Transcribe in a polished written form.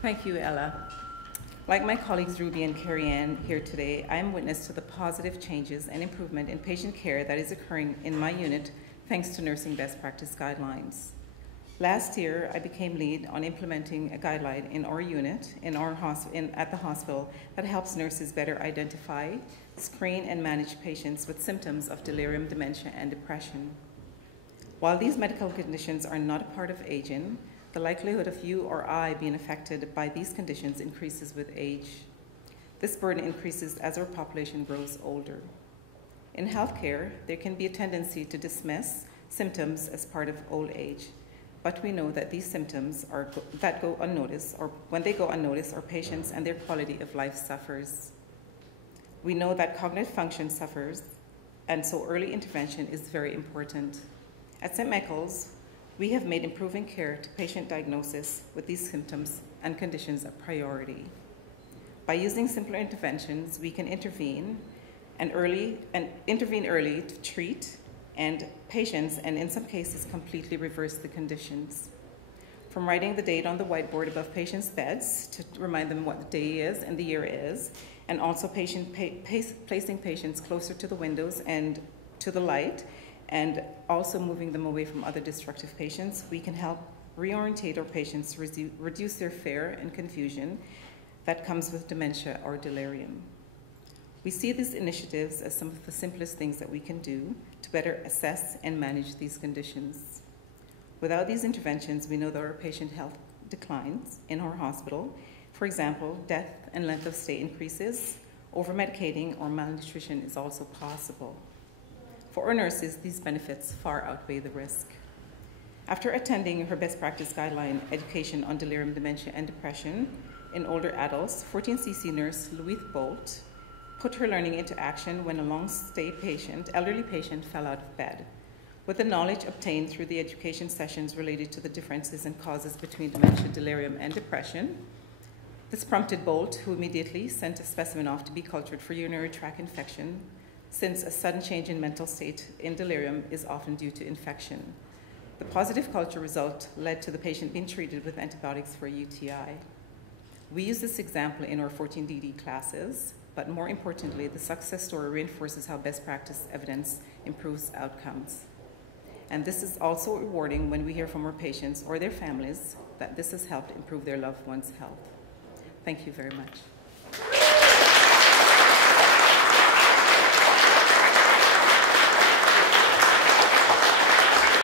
Thank you, Ella. Like my colleagues Ruby and Carrie Ann here today, I am witness to the positive changes and improvement in patient care that is occurring in my unit thanks to nursing best practice guidelines. Last year, I became lead on implementing a guideline in our unit at the hospital that helps nurses better identify, screen, and manage patients with symptoms of delirium, dementia, and depression. While these medical conditions are not a part of aging, the likelihood of you or I being affected by these conditions increases with age. This burden increases as our population grows older. In healthcare, there can be a tendency to dismiss symptoms as part of old age, but we know that these symptoms go unnoticed, or when they go unnoticed, our patients and their quality of life suffers. We know that cognitive function suffers, and so early intervention is very important. At St. Michael's, we have made improving care to patient diagnosis with these symptoms and conditions a priority. By using simpler interventions, we can intervene early to treat and patients, and in some cases, completely reverse the conditions. From writing the date on the whiteboard above patients' beds to remind them what the day is and the year is, and also placing patients closer to the windows and to the light, and also moving them away from other destructive patients, we can help reorientate our patients to reduce their fear and confusion that comes with dementia or delirium. We see these initiatives as some of the simplest things that we can do to better assess and manage these conditions. Without these interventions, we know that our patient health declines in our hospital. For example, death and length of stay increases, over-medicating or malnutrition is also possible. For our nurses, these benefits far outweigh the risk. After attending her best practice guideline education on delirium, dementia, and depression in older adults, 14cc nurse Louise Bolt put her learning into action when a long-stay elderly patient fell out of bed. With the knowledge obtained through the education sessions related to the differences and causes between dementia, delirium, and depression, this prompted Bolt, who immediately sent a specimen off to be cultured for urinary tract infection, since a sudden change in mental state in delirium is often due to infection. The positive culture result led to the patient being treated with antibiotics for UTI. We use this example in our 14DD classes, but more importantly, the success story reinforces how best practice evidence improves outcomes. And this is also rewarding when we hear from our patients or their families that this has helped improve their loved one's health. Thank you very much.